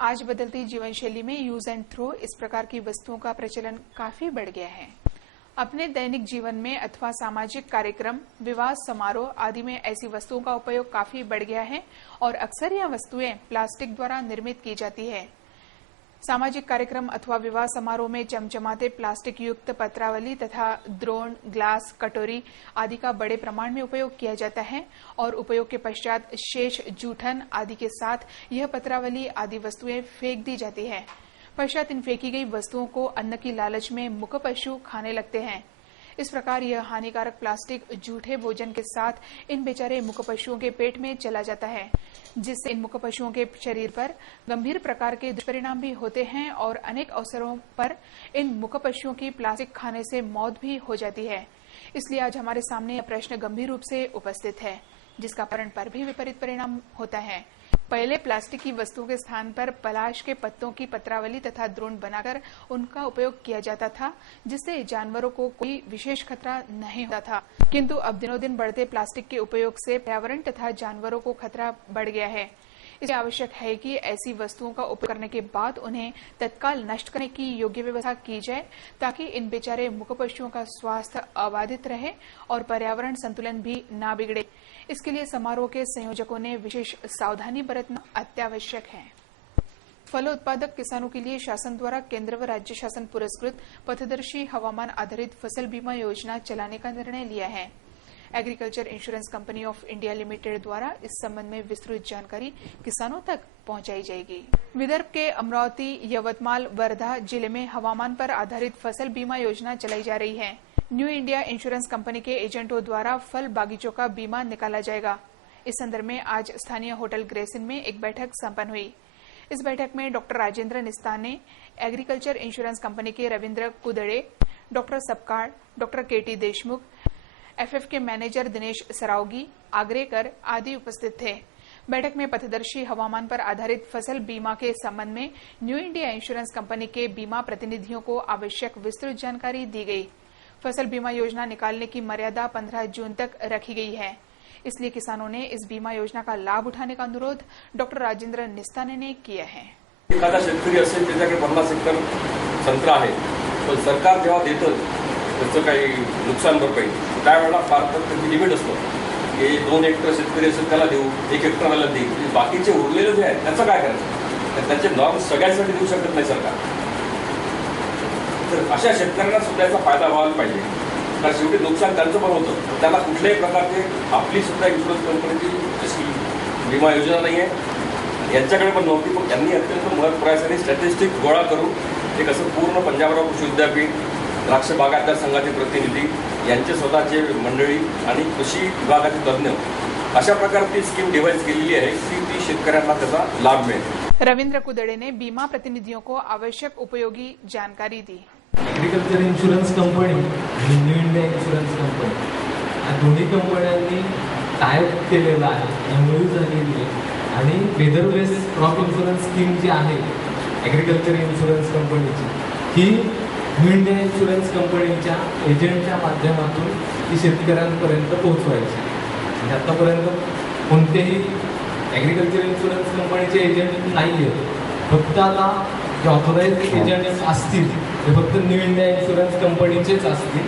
आज बदलती जीवन शैली में यूज एंड थ्रो इस प्रकार की वस्तुओं का प्रचलन काफी बढ़ गया है। अपने दैनिक जीवन में अथवा सामाजिक कार्यक्रम, विवाह समारोह आदि में ऐसी वस्तुओं का उपयोग काफी बढ़ गया है और अक्सर यह वस्तुएं प्लास्टिक द्वारा निर्मित की जाती है। सामाजिक कार्यक्रम अथवा विवाह समारोह में चमचमाते प्लास्टिक युक्त पत्रावली तथा द्रोण, ग्लास, कटोरी आदि का बड़े प्रमाण में उपयोग किया जाता है और उपयोग के पश्चात शेष जूठन आदि के साथ यह पत्रावली आदि वस्तुएं फेंक दी जाती है। पश्चात इन फेंकी गई वस्तुओं को अन्न की लालच में मूक पशु खाने लगते हैं। इस प्रकार यह हानिकारक प्लास्टिक जूठे भोजन के साथ इन बेचारे मूक पशुओं के पेट में चला जाता है, जिससे इन मूक पशुओं के शरीर पर गंभीर प्रकार के दुष्परिणाम भी होते हैं और अनेक अवसरों पर इन मूक पशुओं की प्लास्टिक खाने से मौत भी हो जाती है। इसलिए आज हमारे सामने यह प्रश्न गंभीर रूप से उपस्थित है, जिसका पर्यावरण पर भी विपरीत परिणाम होता है। पहले प्लास्टिक की वस्तुओं के स्थान पर पलाश के पत्तों की पत्रावली तथा द्रोण बनाकर उनका उपयोग किया जाता था, जिससे जानवरों को कोई विशेष खतरा नहीं होता था। किंतु अब दिनों दिन बढ़ते प्लास्टिक के उपयोग से पर्यावरण तथा जानवरों को खतरा बढ़ गया है। इसलिए आवश्यक है कि ऐसी वस्तुओं का उपयोग करने के बाद उन्हें तत्काल नष्ट करने की योग्य व्यवस्था की जाए, ताकि इन बेचारे मूक पशुओं का स्वास्थ्य अबाधित रहे और पर्यावरण संतुलन भी ना बिगड़े। इसके लिए समारोह के संयोजकों ने विशेष सावधानी बरतना अत्यावश्यक है। फल उत्पादक किसानों के लिए शासन द्वारा केंद्र व राज्य शासन पुरस्कृत पथदर्शी हवामान आधारित फसल बीमा योजना चलाने का निर्णय लिया है। Agriculture insurance company of India limited द्वारा इस संबंध में विस्तृत जानकारी किसानों तक पहुंचाई जाएगी। विदर्भ के अमरावती, यवतमाल, वर्धा जिले में हवामान पर आधारित फसल बीमा योजना चलाई जा रही है। न्यू इंडिया इंश्योरेंस कंपनी के एजेंटों द्वारा फल बागीचों का बीमा निकाला जाएगा। इस संदर्भ में आज स्थानीय होटल ग्रेसिन में एक बैठक संपन्न हुई। इस बैठक में doctor Rajendra Nistane, agriculture insurance company के रविंद्र कुदड़े, डॉक्टर सपकाळ, डॉक्टर केटी देशमुख, एफएफ के मैनेजर दिनेश सरावगी, आगरेकर आदि उपस्थित थे। बैठक में पथदर्शी हवामान पर आधारित फसल बीमा के संबंध में न्यू इंडिया इंश्योरेंस कंपनी के बीमा प्रतिनिधियों को आवश्यक विस्तृत जानकारी दी गई। फसल बीमा योजना निकालने की मर्यादा 15 जून तक रखी गई है। इसलिए किसानों ने इस बीमा योजना का लाभ उठाने का अनुरोध डॉक्टर राजेंद्र निस्ताने ने किया है। एखादा शेतकरी असेल त्याच्याकडे 50 हेक्टर संत्रा आहे, पण सरकार जेव्हा देतं त्याचं काही नुकसान भरपाई त्यावेळेला फार तर त्याची लिमिट असतो की 2 हेक्टर शेतकरी असेल त्याला देऊ, 1 हेक्टरला देऊ, बाकीचे उरलेले जे आहेत त्याचं काय करायचं? तर त्याचे नॉर्म्स सगळ्यांसाठी देऊ शकत नाही सरकार। तर अशा शेतकऱ्यांना सुद्धा याचा फायदा व्हायला पाहिजे, कारण शेवटी नुकसान त्यांचं पण होतं। त्याला कुठल्याही प्रकारचे आपली सुद्धा इन्शुरन्स कंपनीची विमा योजना नाही आहे, यांच्याकडे पण नव्हती, पण त्यांनी अत्यंत महत्त्वाचे स्टॅटिस्टिक्स गोळा करून एक असं पूर्ण पंजाबराव कृषी विद्यापीठ, द्राक्ष बागायतदार संघाचे प्रतिनिधी, यांचे स्वतःचे मंडळी आणि कृषी विभागाचे तज्ञ अशा प्रकारची स्कीम डिव्हाइस केलेली आहे की ती शेतकऱ्यांना त्याचा लाभ मिळेल। रविंद्र कुदड़े ने बीमा प्रतिनिधियों को आवश्यक उपयोगी जानकारी दी। एग्रीकल्चर इन्शुरन्स कंपनी आणि न्यू इंडिया इन्शुरन्स कंपनी या दोन्ही कंपन्यांनी टायअप केलेला आहे, एमओयू झालेली आहे आणि weather based crop insurance scheme जी आहे एग्रीकल्चर इन्शुरन्स कंपनीची, ही न्यू इंडिया इन्शुरन्स कंपनीच्या एजंटच्या माध्यमातून ती शेतकऱ्यांपर्यंत पोहोचवायची। म्हणजे आतापर्यंत कोणतेही ॲग्रिकल्चर इन्शुरन्स कंपनीचे एजंट नाही आहेत, फक्त आता जे ऑथोराइज एजंट असतील ते फक्त न्यू इंडिया इन्शुरन्स कंपनीचेच असतील